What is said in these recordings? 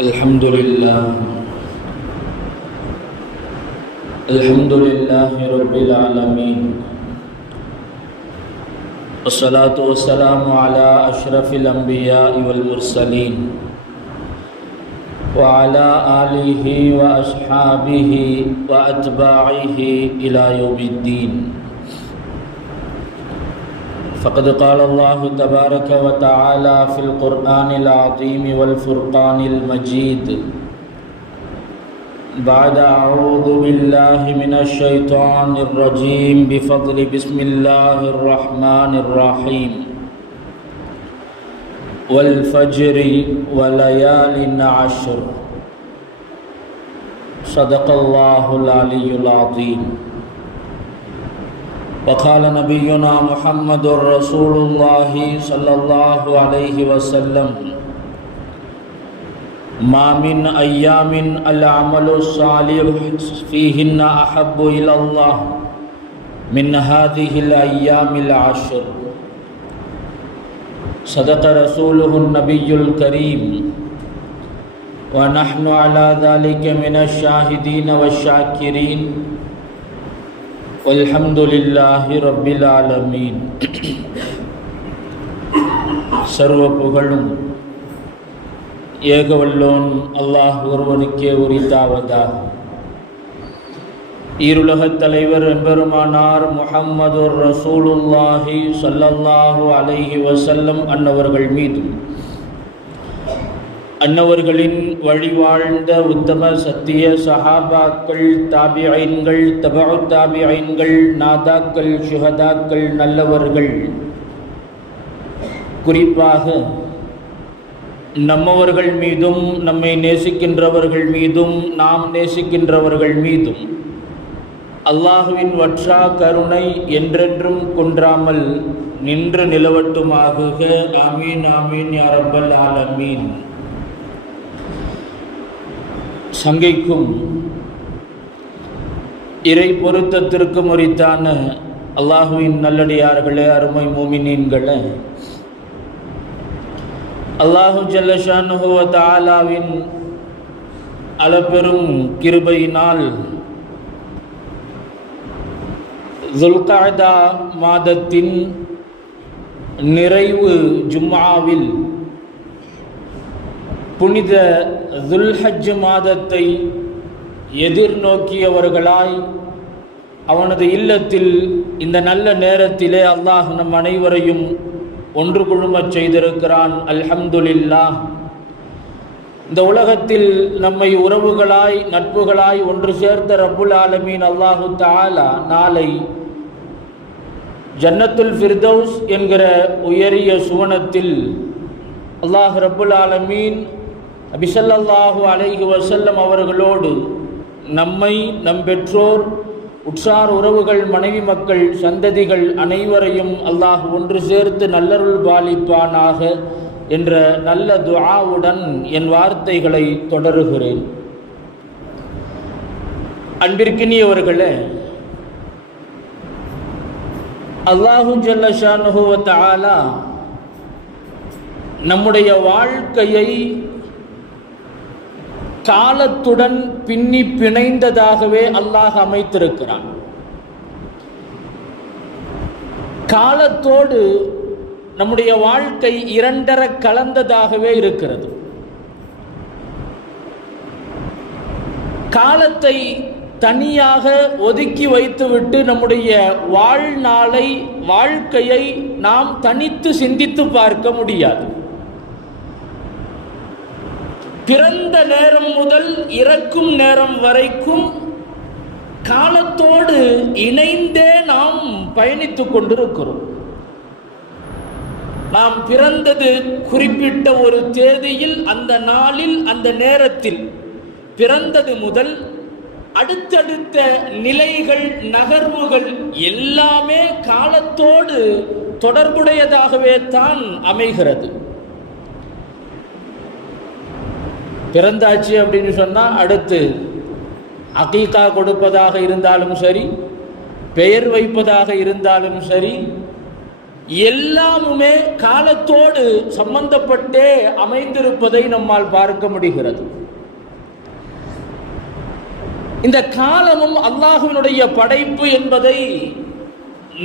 الحمد لله رب العالمين، والصلاة والسلام على أشرف الأنبياء والمرسلين وعلى آله وأصحابه وأتباعه إلى يوم الدين. فقد قال الله تبارك وتعالى في القرآن العظيم والفرقان المجيد بعد أعوذ بالله من الشيطان الرجيم بفضل بسم الله الرحمن الرحيم والفجر وليال عشر صدق الله العلي العظيم. وقال نبينا محمد رسول الله صلى الله عليه وسلم ما من أيام العمل الصالح فيهن أحب إلى الله من هذه الأيام العشر. صدق رسوله النبي الكريم ونحن على ذلك من الشاهدين والشاكرين والحمد لله رب العالمين. சர்வ புகழும் ஏகவல்லோன் அல்லாஹ் ஒருவனுக்கே உரித்தாவதாக. ஈருலகத் தலைவர் எம்பெருமானார் முஹம்மது ரசூலுல்லாஹி ஸல்லல்லாஹு அலைஹி வஸல்லம் அன்னவர்கள் மீதும் அன்னவர்களின் வழிவாழ்ந்த உத்தம சத்திய சஹாபாக்கள், தாபிஐன்கள், தபஉ தாபிஐன்கள், நாதாக்கள், ஷுஹதாக்கள், நல்லவர்கள், குறிப்பாக நம்மவர்கள் மீதும் நம்மை நேசிக்கின்றவர்கள் மீதும் நாம் நேசிக்கின்றவர்கள் மீதும் அல்லாஹுவின் வற்றா கருணை என்றென்றும் குன்றாமல் நின்று நிலவட்டுமாகுக. ஆமீன் ஆமீன் யா ரப்பல் ஆலமீன். சங்கைக்கும் இறை பொருத்தத்திற்கும் உரித்தான அல்லாஹுவின் நல்லடியார்களே, அருமை மோமினீன்களே, அல்லாஹு ஜல்ல ஷானுஹு வ தஆலாவின் அளப்பெரும் கிருபையினால் துல்கஅதா மாதத்தின் நிறைவு ஜும்ஆவில் புனித துல்ஹஜ் மாதத்தை எதிர்நோக்கியவர்களாய் அவனது இல்லத்தில் இந்த நல்ல நேரத்திலே அல்லாஹ் நம் அனைவரையும் ஒன்று குழுமச் செய்திருக்கிறான். அல்ஹம்துலில்லாஹ். இந்த உலகத்தில் நம்மை உறவுகளாய் நட்புகளாய் ஒன்று சேர்த்த ரப்புல் ஆலமீன் அல்லாஹு தஆலா நாளை ஜன்னத்துல் ஃபிர்தௌஸ் என்கிற உயரிய சுவனத்தில் அல்லாஹ் ரப்புல் ஆலமீன் நபி ஸல்லல்லாஹு அலைஹி வஸல்லம் அவர்களோடு நம்மை, நம் பெற்றோர், உற்றார் உறவுகள், மனைவி மக்கள், சந்ததிகள் அனைவரையும் அல்லாஹ் ஒன்று சேர்த்து நல்லருள் பாலிப்பானாக என்ற நல்ல துஆவுடன் என் வார்த்தைகளை தொடருகிறேன். அன்பிற்கினியவர்களே, அல்லாஹு ஜல்ல ஷானுஹு வ தஆலா நம்முடைய வாழ்க்கையை காலத்துடன் பின்னி பிணைந்ததாகவே அல்லாஹ் அமைத்திருக்கிறான். காலத்தோடு நம்முடைய வாழ்க்கை இரண்டர கலந்ததாகவே இருக்கிறது. காலத்தை தனியாக ஒதுக்கி வைத்துவிட்டு நம்முடைய வாழ்நாளை, வாழ்க்கையை நாம் தனித்து சிந்தித்து பார்க்க முடியாது. பிறந்த நேரம் முதல் இறக்கும் நேரம் வரைக்கும் காலத்தோடு இணைந்தே நாம் பயணித்துக் கொண்டிருக்கிறோம். நாம் பிறந்தது குறிப்பிட்ட ஒரு தேதியில், அந்த நாளில், அந்த நேரத்தில் பிறந்தது முதல் அடுத்தடுத்த நிலைகள், நகர்வுகள் எல்லாமே காலத்தோடு தொடர்புடையதாகவே தான் அமைகிறது. பிறந்தாச்சு அப்படின்னு சொன்னால் அடுத்து அகீகா கொடுப்பதாக இருந்தாலும் சரி, பெயர் வைப்பதாக இருந்தாலும் சரி, எல்லாமுமே காலத்தோடு சம்பந்தப்பட்டே அமைந்திருப்பதை நம்மால் பார்க்க முடிகிறது. இந்த காலமும் அல்லாஹ்வினுடைய படைப்பு என்பதை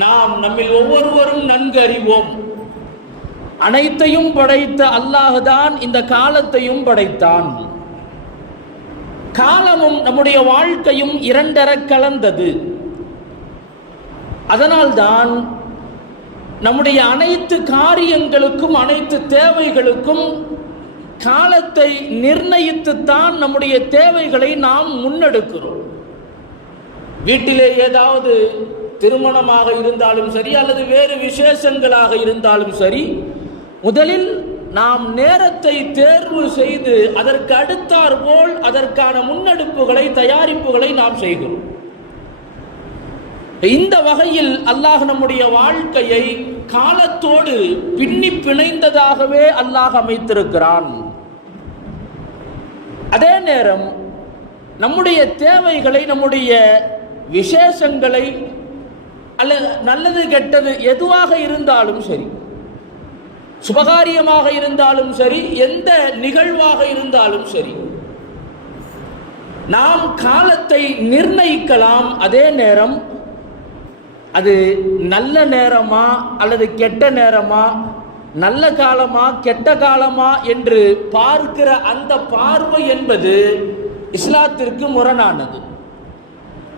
நாம் நம்மில் ஒவ்வொருவரும் நன்கு அறிவோம். அனைத்தையும் படைத்த அல்லாஹ் தான் இந்த காலத்தையும் படைத்தான். காலமும் நம்முடைய வாழ்க்கையும் இரண்டர கலந்தது. அதனால்தான் நம்முடைய அனைத்து காரியங்களுக்கும் அனைத்து தேவைகளுக்கும் காலத்தை நிர்ணயித்துத்தான் நம்முடைய தேவைகளை நாம் முன்னெடுக்கிறோம். வீட்டிலே ஏதாவது திருமணமாக இருந்தாலும் சரி அல்லது வேறு விசேஷங்களாக இருந்தாலும் சரி, முதலில் நாம் நேரத்தை தேர்வு செய்து அதற்கு அடுத்தாற் போல் அதற்கான முன்னெடுப்புகளை தயாரிப்புகளை நாம் செய்கிறோம். இந்த வகையில் அல்லாஹ் நம்முடைய வாழ்க்கையை காலத்தோடு பின்னி பிணைந்ததாகவே அல்லாஹ் அமைத்திருக்கிறான். அதே நேரம் நம்முடைய தேவைகளை, நம்முடைய விசேஷங்களை அல்லது நல்லது கெட்டது எதுவாக இருந்தாலும் சரி, சுபகாரியமாக இருந்தாலும் சரி, எந்த நிகழ்வாக இருந்தாலும் சரி, நாம் காலத்தை நிர்ணயிக்கலாம். அதே நேரம் அது நல்ல நேரமா அல்லது கெட்ட நேரமா, நல்ல காலமா கெட்ட காலமா என்று பார்க்கிற அந்த பார்வை என்பது இஸ்லாத்திற்கு முரணானது.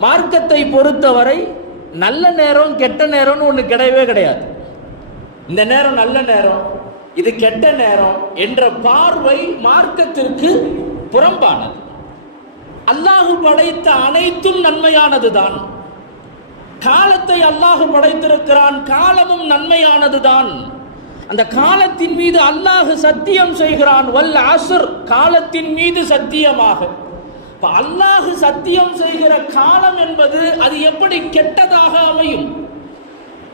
மார்க்கத்தை பொறுத்தவரை நல்ல நேரம் கெட்ட நேரம்னு ஒன்று கிடையவே கிடையாது. இந்த நேரம் நல்ல நேரம், இது கெட்ட நேரம் என்ற பார்வை மார்க்கத்திற்கு புறம்பானது. அல்லாஹ் படைத்த அனைத்தும் நன்மையானதுதான். காலத்தை அல்லாஹ் படைத்திருக்கிறான், காலமும் நன்மையானதுதான். அந்த காலத்தின் மீது அல்லாஹ் சத்தியம் செய்கிறான், வல் அஸ்ர், காலத்தின் மீது சத்தியமாக. அல்லாஹ் சத்தியம் செய்கிற காலம் என்பது அது எப்படி கெட்டதாக அமையும்,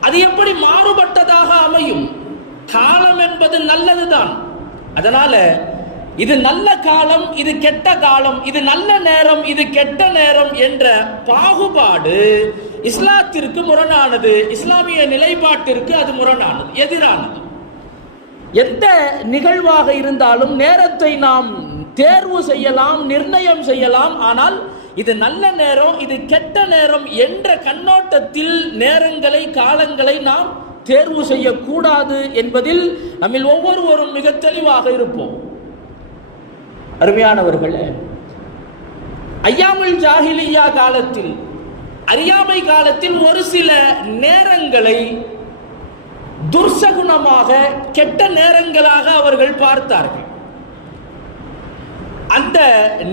அது எப்படி மாறுபட்டதாக அமையும்? காலம் என்பது நல்லதுதான். அதனால இது நல்ல காலம், இது கெட்ட காலம், இது நல்ல நேரம், இது கெட்ட நேரம் என்ற பாகுபாடு இஸ்லாத்திற்கு முரணானது. இஸ்லாமிய நிலைப்பாட்டிற்கு அது முரணானது, எதிரானது. எந்த நிகழ்வாக இருந்தாலும் நேரத்தை நாம் தேர்வு செய்யலாம், நிர்ணயம் செய்யலாம். ஆனால் இது நல்ல நேரம், இது கெட்ட நேரம் என்ற கண்ணோட்டத்தில் நேரங்களை, காலங்களை நாம் தேர்வு செய்யக்கூடாது என்பதில் நம்மில் ஒவ்வொருவரும் மிக தெளிவாக இருப்போம். அருமையானவர்களே, ஐயாமுல் ஜாஹிலியா காலத்தில், அறியாமை காலத்தில் ஒரு சில நேரங்களை துர்சகுணமாக, கெட்ட நேரங்களாக அவர்கள் பார்த்தார்கள். அந்த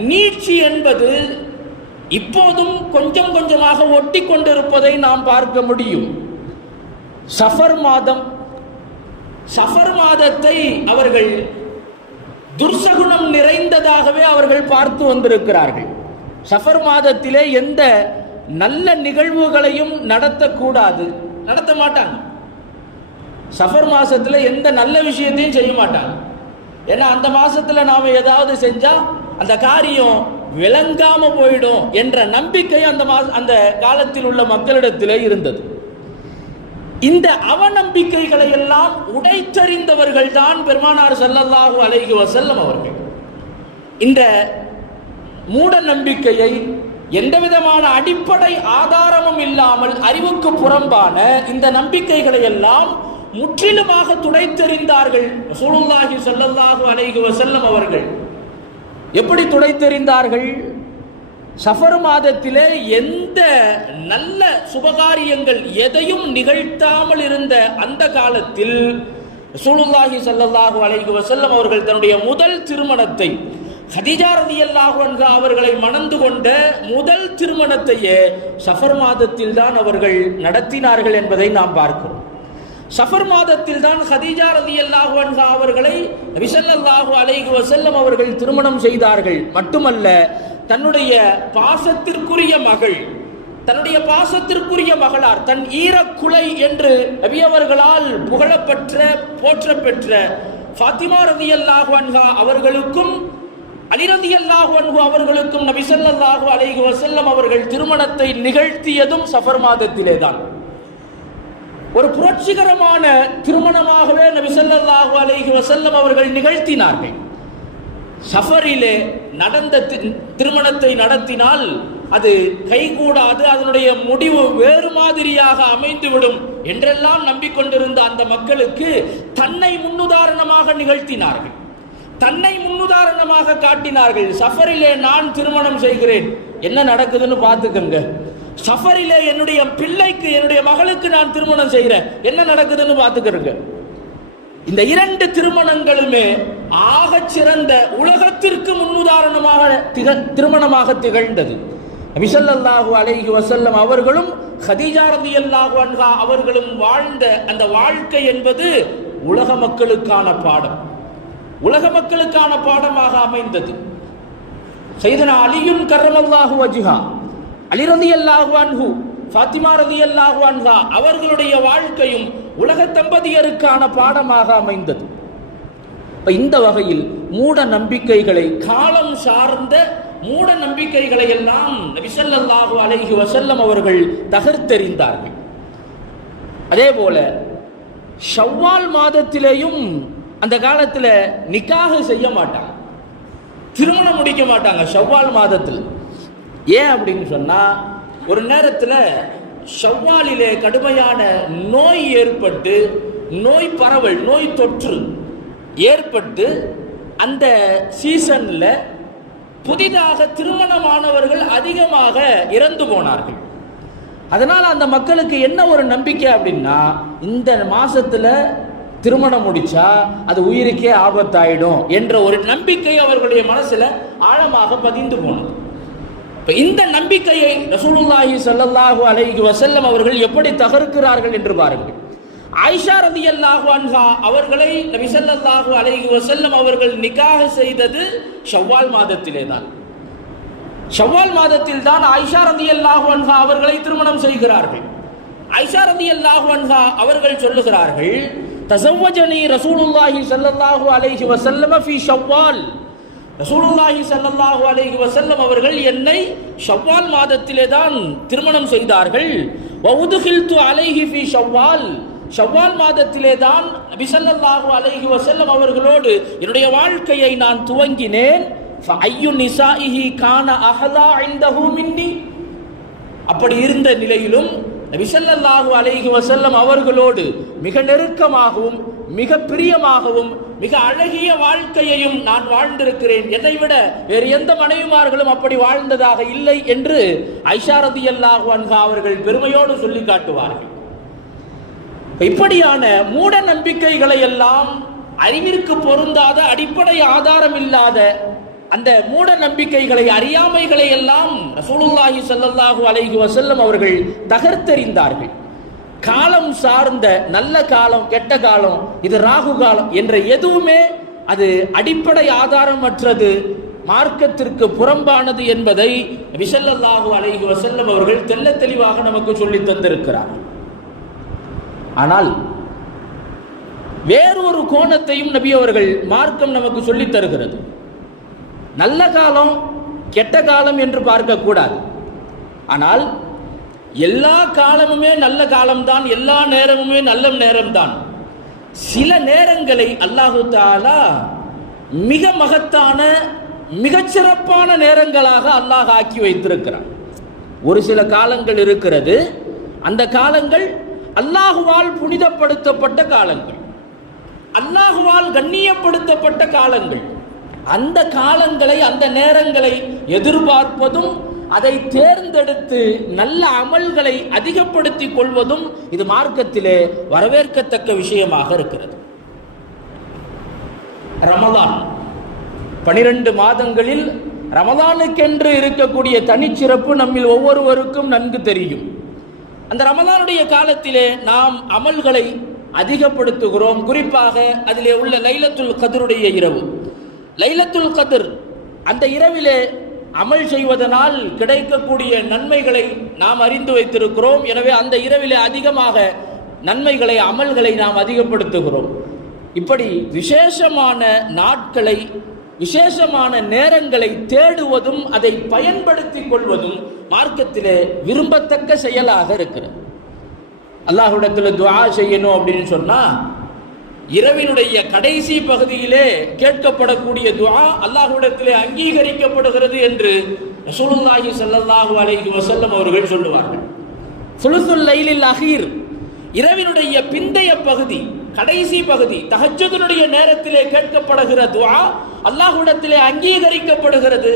நீட்சி என்பது இப்போதும் கொஞ்சம் கொஞ்சமாக ஒட்டி கொண்டிருப்பதை நாம் பார்க்க முடியும். சஃபர் மாதம், சஃபர் மாதத்தை அவர்கள் துர்சகுணம் நிறைந்ததாகவே அவர்கள் பார்த்து வந்திருக்கிறார்கள். சஃபர் மாதத்திலே எந்த நல்ல நிகழ்வுகளையும் நடத்தக்கூடாது, நடத்த மாட்டாங்க. சஃபர் மாசத்துல எந்த நல்ல விஷயத்தையும் செய்ய மாட்டாங்க. ஏன்னா அந்த மாசத்துல நாம ஏதாவது செஞ்சா அந்த காரியம் விளங்காம போயிடும் என்ற நம்பிக்கை அந்த காலத்தில் உள்ள மக்களிடத்திலே இருந்தது. இந்த அவநம்பிக்கைகளை எல்லாம் உடைத்தறிந்தவர்கள் தான் பெருமானார் ஸல்லல்லாஹு அலைஹி வஸல்லம் அவர்கள். இந்த மூட நம்பிக்கையை, எந்தவிதமான அடிப்படை ஆதாரமும் இல்லாமல் அறிவுக்கு புறம்பான இந்த நம்பிக்கைகளை எல்லாம் முற்றிலுமாக துடைத்தெறிந்தார்கள் ரசூலுல்லாஹி ஸல்லல்லாஹு அலைஹி வஸல்லம் அவர்கள். எப்படி துடைத்தெறிந்தார்கள்? சஃபர் மாதத்திலே எந்த நல்ல சுபகாரியங்கள் எதையும் நிகழ்த்தாமல் இருந்த அந்த காலத்தில் ரசூலுல்லாஹி ஸல்லல்லாஹு அலைஹி வஸல்லம் அவர்கள் தன்னுடைய முதல் திருமணத்தை, ஹதீஜா ரலியல்லாஹு அன்ஹா அவர்களை மணந்து கொண்ட முதல் திருமணத்தையே சஃபர் மாதத்தில் தான் அவர்கள் நடத்தினார்கள் என்பதை நாம் பார்க்கிறோம். சஃபர் மாதத்தில் தான் ஹதீஜா ரலியல்லாஹு அன்ஹா அவர்களை நபி ஸல்லல்லாஹு அலைஹி வஸல்லம் அவர்கள் திருமணம் செய்தார்கள். மட்டுமல்ல, தன்னுடைய பாசத்திற்குரிய மகள், தன்னுடைய பாசத்திற்குரிய மகளார், தன் ஈரக்குலை என்று நபி அவர்களால் புகழப்பெற்ற, போற்றப்பெற்ற ஃபாத்திமா ரலியல்லாஹு அன்ஹா அவர்களுக்கும் அலி ரலியல்லாஹு அன்ஹு அவர்களுக்கும் நபி ஸல்லல்லாஹு அலைஹி வஸல்லம் அவர்கள் திருமணத்தை நிகழ்த்தியதும் சஃபர் மாதத்திலே தான். ஒரு புரட்சிகரமான திருமணமாகவே நபி ஸல்லல்லாஹு அலைஹி வஸல்லம் அவர்கள் நிகழ்த்தினார்கள். சஃபரிலே நடந்த திருமணத்தை நடத்தினால் அது கைகூடாது, அதனுடைய முடிவு வேறு மாதிரியாக அமைந்துவிடும் என்றெல்லாம் நம்பிக்கொண்டிருந்த அந்த மக்களுக்கு தன்னை முன்னுதாரணமாக நிகழ்த்தினார்கள், தன்னை முன்னுதாரணமாக காட்டினார்கள். சஃபரிலே நான் திருமணம் செய்கிறேன், என்ன நடக்குதுன்னு பார்த்துக்கங்க. சஃபரிலே என்னுடைய பிள்ளைக்கு, என்னுடைய மகளுக்கு நான் திருமணம் செய்கிறேன், என்ன நடக்குதுன்னு பார்த்துக்கிறங்க. இந்த இரண்டு திருமணங்களுமே ஆகச் சிறந்த உலகத்திற்கு முன்னுதாரணமாக திருமணமாக திகழ்ந்தது. நபி ஸல்லல்லாஹு அலைஹி வஸல்லம் அவர்களும் கதீஜா ரலியல்லாஹு அன்ஹா அவர்களும் வாழ்ந்த அந்த வாழ்க்கை என்பது உலக மக்களுக்கான பாடம், உலக மக்களுக்கான பாடமாக அமைந்தது. சையதுனா அலியுன் கர்ரமல்லாஹு வஜ்ஹா, அலி ரலியல்லாஹு அன்ஹு, ஃபாத்திமா ரலியல்லாஹு அன்ஹா அவர்களுடைய வாழ்க்கையும் உலக தம்பதியருக்கான பாடமாக அமைந்தது. இந்த வகையில் மூட நம்பிக்கைகளை, காலம் சார்ந்த மூட நம்பிக்கைகளை எல்லாம் நபி ஸல்லல்லாஹு அலைஹி வஸல்லம் அவர்கள் தகர்த்தெறிந்தார்கள். அதே போல ஷவ்வால் மாதத்திலேயும் அந்த காலத்தில் நிக்காஹ் செய்ய மாட்டாங்க, திருமணம் முடிக்க மாட்டாங்க ஷவ்வால் மாதத்தில். ஏன் அப்படின்னு சொன்னா, ஒரு நேரத்தில் ஷவ்வாலிலே கடுமையான நோய் ஏற்பட்டு, நோய் பரவல், நோய் தொற்று ஏற்பட்டு அந்த சீசன்ல புதிதாக திருமணமானவர்கள் அதிகமாக இறந்து போனார்கள். அதனால அந்த மக்களுக்கு என்ன ஒரு நம்பிக்கை அப்படின்னா, இந்த மாசத்துல திருமணம் முடிச்சா அது உயிருக்கே ஆபத்தாயிடும் என்ற ஒரு நம்பிக்கை அவர்களுடைய மனசுல ஆழமாக பதிந்து போனது. இந்த நம்பிக்கையை ரசூலுல்லாஹி ஸல்லல்லாஹு அலைஹி வஸல்லம் அவர்கள் எப்படி தகர்க்கிறார்கள் என்று பாருங்கள். ஆயிஷா ரலியல்லாஹு அன்ஹா அவர்களை நபி ஸல்லல்லாஹு அலைஹி வஸல்லம் அவர்கள் நிக்காஹ் செய்தது ஷவ்வால் மாதத்திலே தான். ஷவ்வால் மாதத்தில் தான் ஆயிஷா ரலியல்லாஹு அன்ஹா அவர்களை திருமணம் செய்கிறார்கள். ஆயிஷா ரலியல்லாஹு அன்ஹா அவர்கள் சொல்லுகிறார்கள், தஸவ்வஜனி ரசூலுல்லாஹி ஸல்லல்லாஹு அலைஹி வஸல்லம் ஃபீ ஷவ்வால். ரசூலுல்லாஹி ஸல்லல்லாஹு அலைஹி வஸல்லம் அவர்கள் என்னை ஷவ்வால் மாதத்திலே தான் திருமணம் செய்தார்கள். வஉதுகில்து அலைஹி ஃபீ ஷவ்வால், ஷவ்வால் மாதத்திலே தான் நபி ஸல்லல்லாஹு அலைஹி வஸல்லம் அவர்களோடு என்னுடைய வாழ்க்கையை நான் துவங்கினேன். ஃபஅய்யு நிசாஇஹி கான அஹலா இன்தஹு மின்னி. அப்படி இருந்த நிலையிலும் நபி ஸல்லல்லாஹு அலைஹி வஸல்லம் அவர்களோடு மிக நெருக்கமாகவும் மிக பிரியமாகவும் மிக அழகிய வாழ்க்கையையும் நான் வாழ்ந்திருக்கிறேன், என்னை விட வேறு எந்த மனைவிமார்களும் அப்படி வாழ்ந்ததாக இல்லை என்று ஆயிஷா ரலியல்லாஹு அன்ஹா அவர்கள் பெருமையோடு சொல்லி காட்டுவார்கள். இப்படியான மூட நம்பிக்கைகளை எல்லாம், அறிவிற்கு பொருந்தாத, அடிப்படை ஆதாரம் இல்லாத அந்த மூட நம்பிக்கைகளை, அறியாமைகளை எல்லாம் ரசூலுல்லாஹி ஸல்லல்லாஹு அலைஹி வஸல்லம் அவர்கள் தகர்த்தெறிந்தார்கள். காலம் சார்ந்த நல்ல காலம், கெட்ட காலம், இது ராகு காலம் என்ற எதுவுமே அது அடிப்படை ஆதாரமற்றது, மார்க்கத்திற்கு புறம்பானது என்பதை நபி ஸல்லல்லாஹு அலைஹி வஸல்லம் அவர்கள் தெள்ள தெளிவாக நமக்கு சொல்லி தந்திருக்கிறார். ஆனால் வேறொரு கோணத்தையும் நபி அவர்கள் மார்க்கம் நமக்கு சொல்லி தருகிறது. நல்ல காலம் கெட்ட காலம் என்று பார்க்க கூடாது. ஆனால் எல்லா காலமுமே நல்ல காலம்தான், எல்லா நேரமுமே நல்ல நேரம்தான். சில நேரங்களை அல்லாஹு தஆலா மிக மகத்தான, மிகச்சிறப்பான நேரங்களாக அல்லாஹ் ஆக்கி வைத்திருக்கிறான். ஒரு சில காலங்கள் இருக்கிறது, அந்த காலங்கள் அல்லாஹுவால் புனிதப்படுத்தப்பட்ட காலங்கள், அல்லாஹுவால் கண்ணியப்படுத்தப்பட்ட காலங்கள். அந்த காலங்களை, அந்த நேரங்களை எதிர்பார்ப்பதும், அதை தேர்ந்தெடுத்து நல்ல அமல்களை அதிகப்படுத்திக் கொள்வதும் இது மார்க்கத்திலே வரவேற்கத்தக்க விஷயமாக இருக்கிறது. ரமலான் 12 மாதங்களில் ரமலானுக்கென்று இருக்கக்கூடிய தனிச்சிறப்பு நம்மில் ஒவ்வொருவருக்கும் நன்கு தெரியும். அந்த ரமலானுடைய காலத்திலே நாம் அமல்களை அதிகப்படுத்துகிறோம். குறிப்பாக அதிலே உள்ள லைலத்துல் கத்ருடைய இரவு, லைலத்துல் கத்ர், அந்த இரவிலே அமல் செய்வதனால் கிடைக்கக்கூடிய நன்மைகளை நாம் அறிந்து வைத்திருக்கிறோம். எனவே அந்த இரவிலே அதிகமாக நன்மைகளை, அமல்களை நாம் அதிகப்படுத்துகிறோம். இப்படி விசேஷமான நாட்களை, விசேஷமான நேரங்களை தேடுவதும் அதை பயன்படுத்திக் கொள்வதும் மார்க்கத்திலே விரும்பத்தக்க செயலாக இருக்கிறது. அல்லாஹ்விடத்தில் துஆ செய்யணும் அப்படின்னு சொன்னா இரவினுடைய கடைசி பகுதியிலே கேட்கப்படக்கூடிய துஆ அல்லாஹ்விடத்திலே அங்கீகரிக்கப்படுகிறது என்று ரசூலுல்லாஹி ஸல்லல்லாஹு அலைஹி வஸல்லம் அவர்கள் சொல்லுவார்கள். சுலுசுல் லைலில் அஹீர், இரவினுடைய பிந்தைய பகுதி, கடைசி பகுதி, தஹஜ்ஜுதுடைய நேரத்திலே கேட்கப்படுகிற துஆ அல்லாஹ்விடத்திலே அங்கீகரிக்கப்படுகிறது.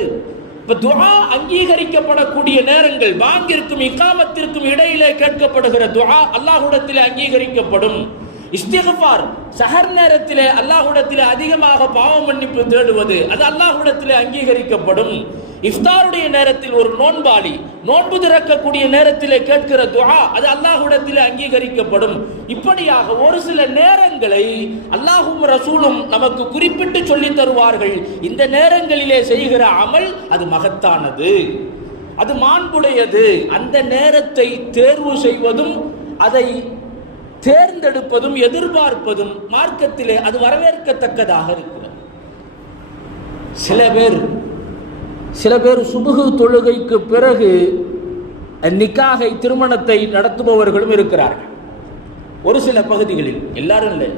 இப்ப துஆ அங்கீகரிக்கப்படக்கூடிய நேரங்கள், பாங்கிற்கும் இகாமத்திற்கும் இடையிலே கேட்கப்படுகிற துஆ அல்லாஹ்விடத்திலே அங்கீகரிக்கப்படும். இஸ்திக்ஃபார், சஹர் நேரத்திலே அல்லாஹ்விடத்திலே அதிகமாக பாவ மன்னிப்பு தேடுவது, அது அல்லாஹ்விடத்திலே அங்கீகரிக்கப்படும். இஃப்தாருடைய நேரத்தில் ஒரு நோன்பாளி நோன்பு திறக்கக்கூடிய நேரத்திலே கேட்கிற துஆ அது அல்லாஹ்விடத்திலே அங்கீகரிக்கப்படும். இப்படியாக ஒரு சில நேரங்களை அல்லாஹ்வும் ரசூலும் நமக்கு குறிப்பிட்டு சொல்லி தருவார்கள். இந்த நேரங்களிலே செய்கிற அமல் அது மகத்தானது, அது மாண்புடையது. அந்த நேரத்தை தேர்வு செய்வதும் அதை தேர்ந்தெடுப்பதும் எதிர்பார்ப்பதும் மார்க்கத்திலே அது வரவேற்கத்தக்கதாக இருக்கிறது. சில பேர் சுபுகு தொழுகைக்கு பிறகு நிக்காகை, திருமணத்தை நடத்துபவர்களும் இருக்கிறார்கள். ஒரு சில பகுதிகளில், எல்லாரும் இல்லை,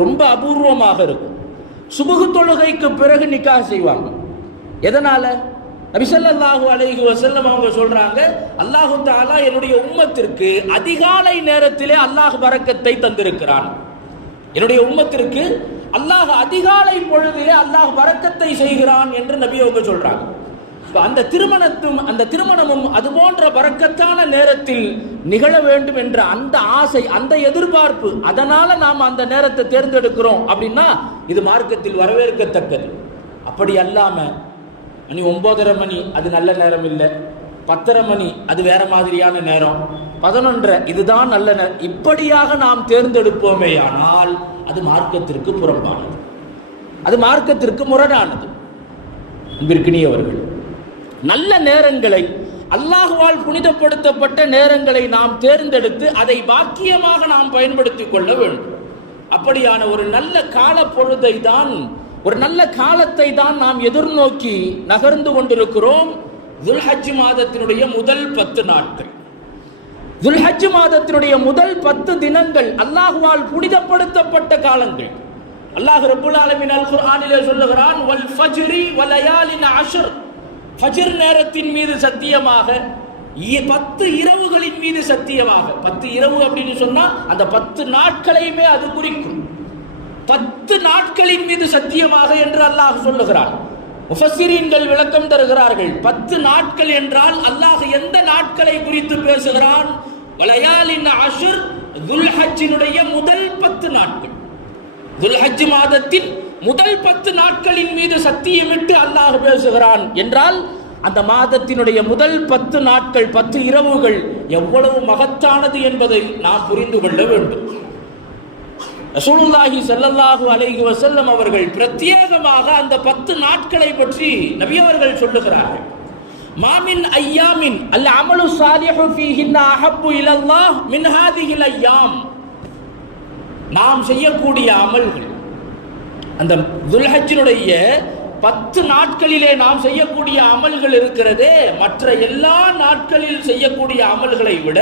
ரொம்ப அபூர்வமாக இருக்கும். சுபுகு தொழுகைக்கு பிறகு நிக்காக செய்வாங்க. எதனால? நபி ஸல்லல்லாஹு அலைஹி வஸல்லம் அவங்க சொல்றாங்க, அல்லாஹ் தஆலா என்னுடைய உம்மத்திற்கு அதிகாலை நேரத்திலே அல்லாஹ் பரக்கத்தை தந்திருக்கிறான். என்னுடைய உம்மத்திற்கு அல்லாஹ் அதிகாலை பொழுதிலே அல்லாஹ் பரக்கத்தை செய்கிறான் என்று நபி அவங்க சொல்றாங்க. அந்த திருமணமும் அது போன்ற பரக்கத்தான நேரத்தில் நிகழ வேண்டும் என்ற அந்த ஆசை, அந்த எதிர்பார்ப்பு, அதனால நாம் அந்த நேரத்தை தேர்ந்தெடுக்கிறோம் அப்படின்னா இது மார்க்கத்தில் வரவேற்கத்தக்கது. அப்படி அல்லாம மணி 9:30 மணி அது நல்ல நேரம் இல்லை, 10:30 மணி அது வேற மாதிரியான நேரம், 11:30 இதுதான் நல்ல நேரம், இப்படியாக நாம் தேர்ந்தெடுப்போமே ஆனால் அது மார்க்கத்திற்கு புறம்பானது, அது மார்க்கத்திற்கு முரணானது. அன்பிற்கினியவர்கள், நல்ல நேரங்களை, அல்லாஹ்வால் புனிதப்படுத்தப்பட்ட நேரங்களை நாம் தேர்ந்தெடுத்து அதை பாக்கியமாக நாம் பயன்படுத்திக் கொள்ள வேண்டும். அப்படியான ஒரு நல்ல கால பொழுதை தான், ஒரு நல்ல காலத்தை தான் நாம் எதிர்நோக்கி நகர்ந்து கொண்டிருக்கிறோம். துல்ஹஜ் மாதத்தினுடைய முதல் 10 நாட்கள், துல்ஹஜ் மாதத்தினுடைய முதல் 10 தினங்கள் அல்லாஹ்வால் புனிதப்படுத்தப்பட்ட காலங்கள். அல்லாஹ் ரப்பல் ஆலமீன் அல் குர்ஆனிலே சொல்லுகிறான், வல் ஃபஜ்ரி வலயாலின் அஷ்ர், ஃபஜ்ர் நேரத்தின் மீது சத்தியமாக, 10 இரவுகளின் மீது சத்தியமாக. 10 இரவு அப்படின்னு சொன்னா அந்த 10 நாட்களையுமே அது குறிக்கும். 10 நாட்களின் மீது சத்தியமாக என்று அல்லாஹ் சொல்லுகிறான். முஃபஸ்ஸிரீன்கள் விளக்கம் தருகிறார்கள். 10 நாட்கள் என்றால் அல்லாஹ் எந்த நாட்களை குறித்து பேசுகிறான்? வலயாலின் அஷ்ர், துல்ஹஜ்ஜினுடைய முதல் 10 நாட்கள், துல்ஹஜ் மாதத்தின் முதல் 10 நாட்களின் மீது சத்தியமிட்டு அல்லாஹ் பேசுகிறான் என்றால் அந்த மாதத்தினுடைய முதல் 10 நாட்கள், 10 இரவுகள் எவ்வளவு மகத்தானது என்பதை நாம் புரிந்து கொள்ள வேண்டும். ரசூலுல்லாஹி ஸல்லல்லாஹு அலைஹி வஸல்லம் அவர்கள் பிரத்யேகமாக அந்த 10 நாட்களை பற்றி நபி அவர்கள் சொல்லுகிறார்கள். மாமின் ஐயாமின் அல் அமலு ஸாலிஹு ஃபீஹின்ன அஹப்பு இலல்லாஹ் மின் ஹாதிஹில் ஐயாம். நாம் செய்யக்கூடிய அமல்கள், அந்த துல்ஹஜ்ஜினுடைய 10 நாட்களிலே நாம் செய்யக்கூடிய அமல்கள் இருக்கிறதே, மற்ற எல்லா நாட்களில் செய்யக்கூடிய அமல்களை விட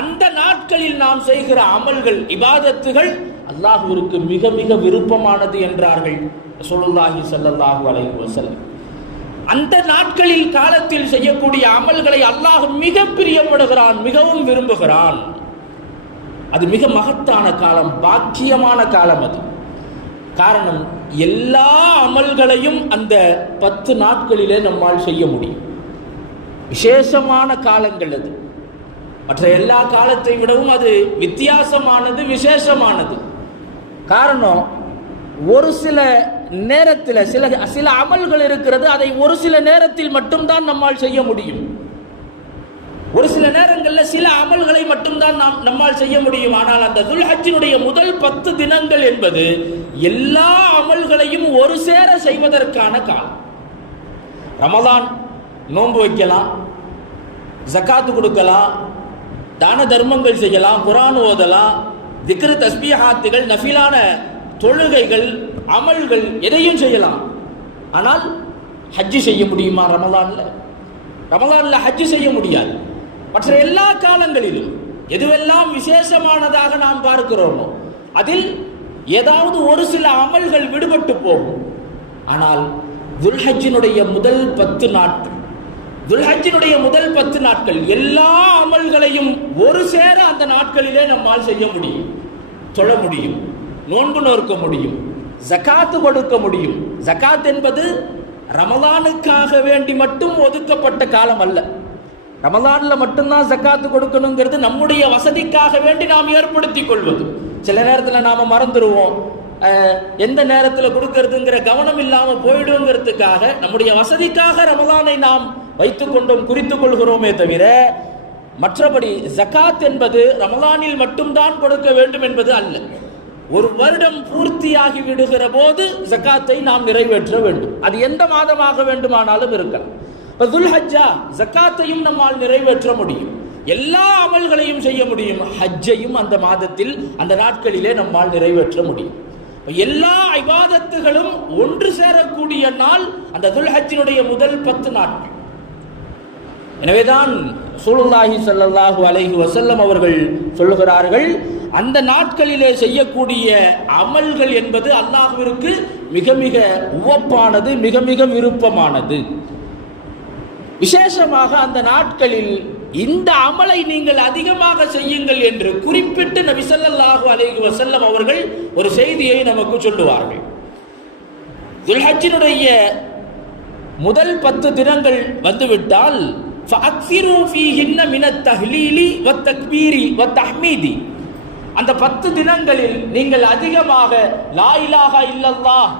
அந்த நாட்களில் நாம் செய்கிற அமல்கள், இபாதத்துகள் அல்லாஹ்விற்கு மிக மிக விருப்பமானது என்றார்கள் ரசூலுல்லாஹி ஸல்லல்லாஹு அலைஹி வஸல்லம். அந்த நாட்களில் காலத்தில் செய்யக்கூடிய அமல்களை அல்லாஹ் மிக பிரியப்படுகிறான், மிகவும் விரும்புகிறான். அது மிக மகத்தான காலம், பாக்கியமான காலம். அது காரணம், எல்லா அமல்களையும் அந்த 10 நாட்களிலே நம்மால் செய்ய முடியும். விசேஷமான காலங்கள் அது. மற்ற எல்லா காலத்தை விடவும் அது வித்தியாசமானது, விசேஷமானது. காரணம், ஒரு சில நேரத்தில் சில அமல்கள் இருக்கிறது, அதை ஒரு சில நேரத்தில் மட்டும்தான் நம்மால் செய்ய முடியும். ஒரு சில நேரங்களில் சில அமல்களை மட்டும்தான் நம்மால் செய்ய முடியும். ஆனால் அந்த துல்ஹஜ்ஜினுடைய முதல் 10 தினங்கள் என்பது எல்லா அமல்களையும் ஒரு சேர செய்வதற்கான காலம். ரமலான் நோன்பு வைக்கலாம், ஜக்காத்து கொடுக்கலாம், தான தர்மங்கள் செய்யலாம், குர்ஆன் ஓதலாம், திக்ர் தஸ்பீஹாத்துகள், நஃபிலான தொழுகைகள், அமல்கள் எதையும் செய்யலாம். ஆனால் ஹஜ்ஜு செய்ய முடியுமா? ரமலான்ல ஹஜ்ஜு செய்ய முடியாது. மற்ற எல்லா காலங்களிலும் எதுவெல்லாம் விசேஷமானதாக நாம் பார்க்கிறோமோ அதில் ஏதாவது ஒரு சில அமல்கள் விடுபட்டு போகும். ஆனால் துல்ஹஜ்ஜினுடைய முதல் 10 நாட்கள், துல்ஹஜ்ஜினுடைய முதல் 10 நாட்கள் எல்லா அமல்களையும் ஒரு சேர அந்த நாட்களிலே நம்மால் செய்ய முடியும். தொழ முடியும், நோன்பு நோக்க முடியும், ஜகாத்து கொடுக்க முடியும். ஜகாத் என்பது ரமலானுக்காக வேண்டி மட்டும் ஒதுக்கப்பட்ட காலம் அல்ல. ரமலான்ல மட்டும்தான் ஜகாத்து கொடுக்கணுங்கிறது நம்முடைய வசதிக்காக வேண்டி நாம் ஏற்படுத்தி கொள்வது. சில நேரத்தில் நாம மறந்துடுவோம், எந்த நேரத்தில் கொடுக்கறதுங்கிற கவனம் இல்லாமல் போயிடுங்கிறதுக்காக நம்முடைய வசதிக்காக ரமலானை நாம் வைத்துக் கொண்டோம், குறித்துக் கொள்கிறோமே தவிர மற்றபடி ஜகாத் என்பது ரமலானில் மட்டும்தான் கொடுக்க வேண்டும் என்பது அல்ல. ஒரு வருடம் பூர்த்தியாகி விடுகிற போது ஜகாத்தை நாம் நிறைவேற்ற வேண்டும். அது எந்த மாதமாக வேண்டுமானாலும் இருக்கலாம். துல்ஹஜ்ஜா ஜகாத்தையும் நம்மால் நிறைவேற்ற முடியும், எல்லா அமல்களையும் செய்ய முடியும். ஹஜ்ஜையும் அந்த மாதத்தில் அந்த நாட்களிலே நம்மால் நிறைவேற்ற முடியும். எல்லா இபாதத்துகளும் ஒன்று சேரக்கூடிய நாள் அந்த துல்ஹஜ்ஜினுடைய முதல் 10 நாட்கள். எனவேதான் ரசூலுல்லாஹி ஸல்லல்லாஹு அலைஹி வஸல்லம் அவர்கள் சொல்லுகிறார்கள், அந்த நாட்களிலே செய்யக்கூடிய அமல்கள் என்பது அல்லாஹ்விற்கு மிக மிக உவப்பானது, மிக மிக விருப்பமானது. விசேஷமாக அந்த நாட்களில் இந்த அமலை நீங்கள் அதிகமாக செய்யுங்கள் என்று குறிப்பிட்டு நபி ஸல்லல்லாஹு அலைஹி வஸல்லம் அவர்கள் ஒரு செய்தியை நமக்கு சொல்லுவார்கள். துல்ஹஜ்ஜினுடைய முதல் 10 தினங்கள் வந்துவிட்டால் ஃபஅக்ஸிரு ஃபீஹின்ன மினத் தஹ்லீலி வத்தக்பீரி வத்தஹ்மீதி, அந்த 10 தினங்களில் நீங்கள் அதிகமாக லா இலாஹா இல்லல்லாஹ்,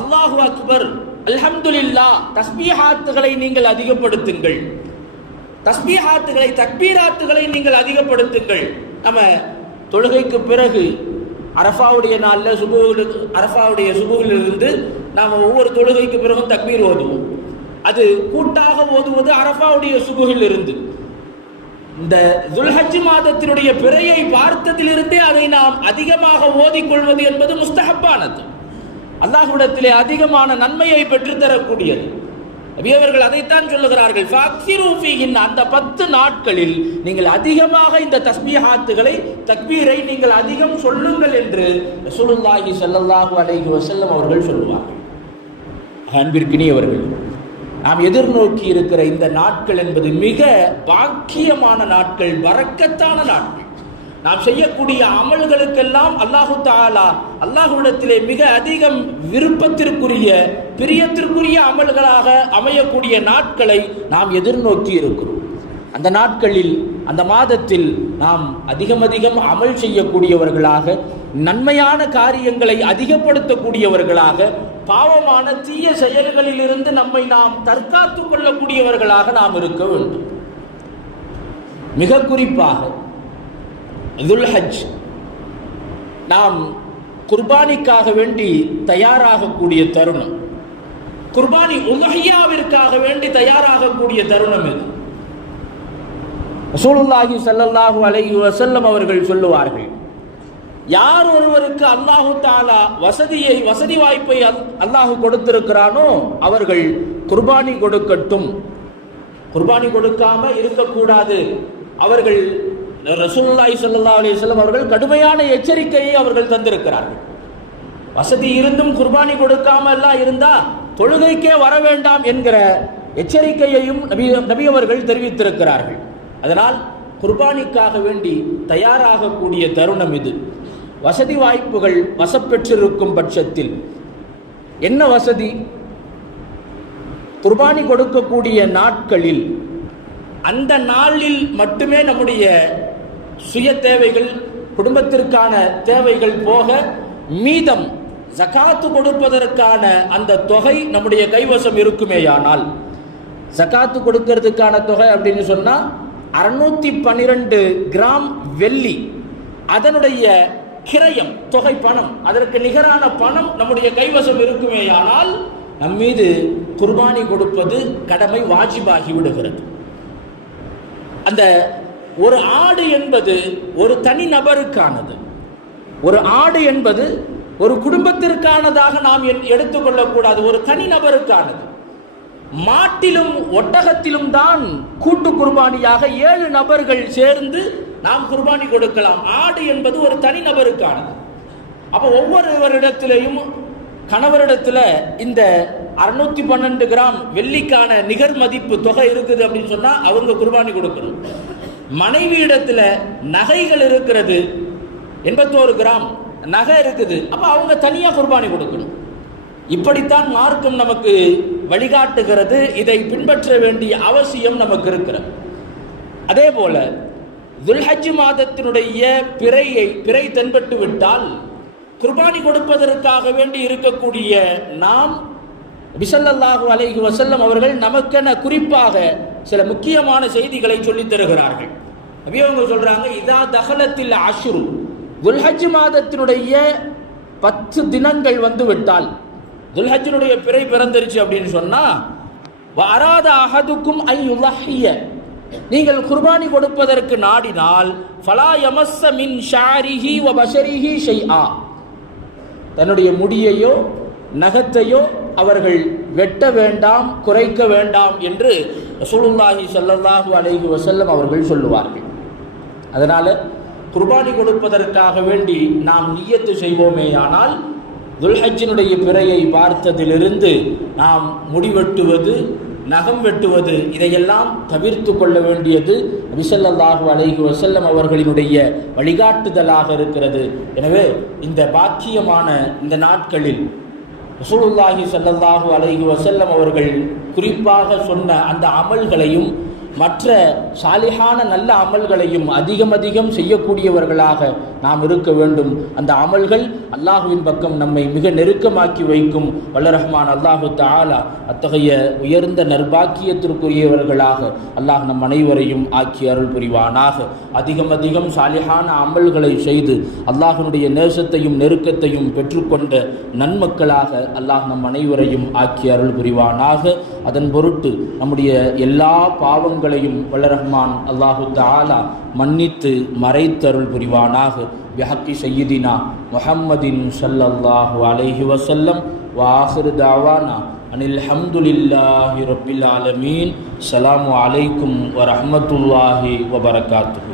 அல்லாஹு அக்பர், அல்ஹம்துலில்லாஹ் தஸ்பீஹாத்துகளை நீங்கள் அதிகப்படுத்துங்கள். தஸ்பீஹாத்துகளை, தக்பீராத்துகளை நீங்கள் அதிகப்படுத்துங்கள். நம்ம தொழுகைக்கு பிறகு அரஃபாவுடைய நாளில் அரஃபாவுடைய சுபுகிலிருந்து நாம் ஒவ்வொரு தொழுகைக்கு பிறகும் தக்பீர் ஓதுவோம். அது கூட்டாக ஓதுவது அரஃபாவுடைய சுபுகில் இருந்து. இந்த துல்ஹஜ் மாதத்தினுடைய பிறையை பார்த்ததிலிருந்தே அதை நாம் அதிகமாக ஓதிக்கொள்வது என்பது முஸ்தஹப்பானது, அல்லாஹ்விடத்திலே அதிகமான நன்மையை பெற்றுத்தரக்கூடியது. நபியவர்கள் அதைத்தான் சொல்லுகிறார்கள், ஃபஅக்ஸிரு ஃபீஹின், அந்த 10 நாட்களில் நீங்கள் அதிகமாக இந்த தஸ்பீஹாத்துகளை, தக்பீரை நீங்கள் அதிகம் சொல்லுங்கள் என்று ரசூலுல்லாஹி ஸல்லல்லாஹு அலைஹி வஸல்லம் அவர்கள் சொல்லுவார்கள். அன்பிற்கினியவர்கள், நாம் எதிர்நோக்கி இருக்கிற இந்த நாட்கள் என்பது மிக பாக்கியமான நாட்கள், பரக்கத்தான நாட்கள். நாம் செய்யக்கூடிய அமல்களுக்கெல்லாம் அல்லாஹு தஆலா அல்லாஹ்விடத்திலே மிக அதிகம் விருப்பத்திற்குரிய, பிரியத்திற்குரிய அமல்களாக அமையக்கூடிய நாட்களை நாம் எதிர்நோக்கி இருக்கிறோம். அந்த நாட்களில், அந்த மாதத்தில் நாம் அதிகம் அமல் செய்யக்கூடியவர்களாக, நன்மையான காரியங்களை அதிகப்படுத்தக்கூடியவர்களாக, பாவமான தீய செயல்களில் இருந்து நம்மை நாம் தற்காத்துக் கொள்ளக்கூடியவர்களாக நாம் இருக்க வேண்டும். மிக குறிப்பாக துல்ஹஜ் நாம் குர்பானிக்காக வேண்டி தயாராகக்கூடிய தருணம், குர்பானி உலஹியாவிற்காக வேண்டி தயாராகக்கூடிய தருணம் இது. ரசூலுல்லாஹி ஸல்லல்லாஹு அலைஹி வஸல்லம் அவர்கள் சொல்லுவார்கள், யார் ஒருவருக்கு அல்லாஹு தஆலா வசதி வாய்ப்பை அல்லாஹ் கொடுத்திருக்கிறானோ அவர்கள் குர்பானி கொடுக்கட்டும். குர்பானி கொடுக்காம இருக்கக்கூடாது. அவர்கள் ரசூலுல்லாஹி ஸல்லல்லாஹு அலைஹி வஸல்லம் அவர்கள் கடுமையான எச்சரிக்கையை அவர்கள் தந்திருக்கிறார்கள். வசதி இருந்தும் குர்பானி கொடுக்காம எல்லாம் இருந்தா தொழுகைக்கே வர வேண்டாம் என்கிற எச்சரிக்கையையும் நபி அவர்கள் தெரிவித்திருக்கிறார்கள். அதனால் குர்பானிக்காக வேண்டி தயாராகக்கூடிய தருணம் இது. வசதி வாய்ப்புகள் வசப்பெற்றிருக்கும் பட்சத்தில் என்ன வசதி? குர்பானி கொடுக்கக்கூடிய நாட்களில் அந்த நாளில் மட்டுமே நம்முடைய சுய தேவைகள், குடும்பத்திற்கான தேவைகள் போக மீதம் ஜகாத்து கொடுப்பதற்கான அந்த தொகை நம்முடைய கைவசம் இருக்குமேயானால், ஜகாத்து கொடுக்கிறதுக்கான தொகை அப்படின்னு சொன்னா 612 கிராம் வெள்ளி, அதனுடைய கிரயம் தொகை பணம், அதற்கு நிகரான பணம் நம்முடைய கைவசம் இருக்குமேயானால் நம்மீது குர்பானி கொடுப்பது கடமை, வாஜிபாகி விடுகிறது. அந்த ஒரு ஆடு என்பது ஒரு தனி நபருக்கானது. ஒரு ஆடு என்பது ஒரு குடும்பத்திற்கானதாக நாம் எடுத்துக்கொள்ளக்கூடாது, ஒரு தனி நபருக்கானது. மாட்டிலும் ஒட்டகத்திலும் தான் கூட்டு குர்பானியாக 7 நபர்கள் சேர்ந்து நாம் குர்பானி கொடுக்கலாம். ஆடு என்பது ஒரு தனிநபருக்கானது. அப்போ ஒவ்வொருவரிடத்திலையும் கணவரிடத்துல இந்த 612 கிராம் வெள்ளிக்கான நிகர் மதிப்பு தொகை இருக்குது அப்படின்னு சொன்னா அவங்க குர்பானி கொடுக்கணும். மனைவி இடத்துல நகைகள் இருக்கிறது, 81 கிராம் நகை இருக்குது, அப்ப அவங்க தனியா குர்பானி கொடுக்கணும். இப்படித்தான் மார்க்கம் நமக்கு வழிகாட்டுகிறது. இதை பின்பற்ற வேண்டிய அவசியம் நமக்கு இருக்கிறது. அதே போல துல்ஹஜ் மாதத்தினுடைய பிறை தென்பட்டு விட்டால் குர்பானி கொடுப்பதற்காக வேண்டி இருக்கக்கூடிய நாம் நபி ஸல்லல்லாஹு அலைஹி வஸல்லம் அவர்கள் நமக்கென குறிப்பாக சில முக்கியமான செய்திகளை சொல்லித் தருகிறார்கள். நபி அவங்க சொல்றாங்க, இதா தஹலத்தில் அஷ்ரு, துல்ஹஜ் மாதத்தினுடைய 10 தினங்கள் வந்து விட்டால், துல்ஹஜ்னுடைய பிறை பிறந்துருச்சு அப்படின்னு சொன்னா, வராத அஹதுக்கும் ஐ யுலஹிய, நீங்கள் குர்பானி கொடுப்பதற்கு நாடினால், ஃபலா யமஸ்ஸ மின் ஷாரிஹி வ பஷரிஹி ஷைஆ, தன்னுடைய முடியையோ நகத்தையோ அவர்கள் வெட்ட வேண்டாம், குறைக்க வேண்டாம் என்று ரசூலுல்லாஹி ஸல்லல்லாஹு அலைஹி வஸல்லம் அவர்கள் சொல்லுவார்கள். அதனால குர்பானி கொடுப்பதற்காக வேண்டி நாம் நிய்யத்து செய்வோமேயானால், துல்ஹஜ்ஜினுடைய பிறையை பார்த்ததிலிருந்து நாம் முடிவெட்டுவது, நகம் வெட்டுவது, இதையெல்லாம் தவிர்த்து கொள்ள வேண்டியது நபி ஸல்லல்லாஹு அலைஹி வஸல்லம் அவர்களினுடைய வழிகாட்டுதலாக இருக்கிறது. எனவே இந்த பாக்கியமான இந்த நாட்களில் ரசூலுல்லாஹி ஸல்லல்லாஹு அலைஹி வஸல்லம் அவர்கள் குறிப்பாக சொன்ன அந்த அமல்களையும் மற்ற சாலிஹான நல்ல அமல்களையும் அதிகம் செய்யக்கூடியவர்களாக நாம் இருக்க வேண்டும். அந்த அமல்கள் அல்லாஹுவின் பக்கம் நம்மை மிக நெருக்கமாக்கி வைக்கும். வல்ல ரஹ்மான் அல்லாஹு தஆலா அத்தகைய உயர்ந்த நற்பாக்கியத்திற்குரியவர்களாக அல்லாஹ் நம் அனைவரையும் ஆக்கி அருள் புரிவானாக. அதிகம் சாலிஹான அமல்களை செய்து அல்லாஹ்வினுடைய நேசத்தையும் நெருக்கத்தையும் பெற்றுக்கொண்ட நன்மக்களாக அல்லாஹ் நம் அனைவரையும் ஆக்கி அருள் புரிவானாக. அதன் பொருட்டு நம்முடைய எல்லா பாவங்களையும் வல்ல ரஹ்மான் அல்லாஹு தஆலா மன்னித்து மறைத்தருள் புரிவானாக. பிஹக்கி சய்யிதினா முஹம்மதின் ஸல்லல்லாஹு அலைஹி வஸல்லம் வ ஆகிரு தஅவானா அனில் ஹம்துலில்லாஹி ரப்பில் ஆலமீன். ஸலாமு அலைக்கும் வ ரஹ்மத்துல்லாஹி வ பரகாத்துஹு.